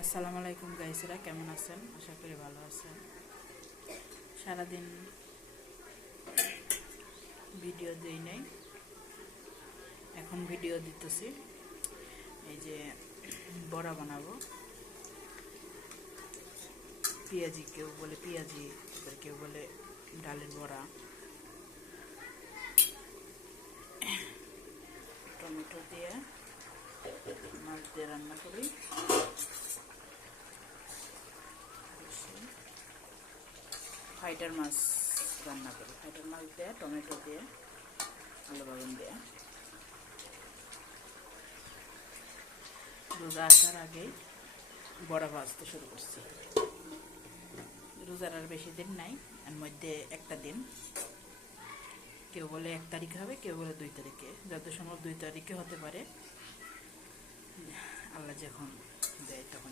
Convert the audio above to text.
আসসালামু আলাইকুম গাইসরা, কেমন আছেন? আশা করি ভালো আছেন। সারাদিন ভিডিও দিই নাই, এখন ভিডিও দিতেছি। এই যে বড়া বানাবো, পেঁয়াজি, কেউ বলে পেঁয়াজি, কেউ বলে ডালের বড়া। টমেটো দিয়ে মাছ দিয়ে রান্না করি। ফাইটার মাছ রান্না করি, ফাইটার মাছ দিয়ে টমেটো দিয়ে আলু বাগান দিয়ে। রোজা আসার আগেই বড়া ভাজতে শুরু করছি। রোজার আর বেশি দিন নাই, এর মধ্যে একটা দিন। কেউ বলে 1 তারিখ হবে, কেউ বলে 2 তারিখে। যত সম্ভব 2 তারিখে হতে পারে, আল্লাহ যখন দেয় তখন।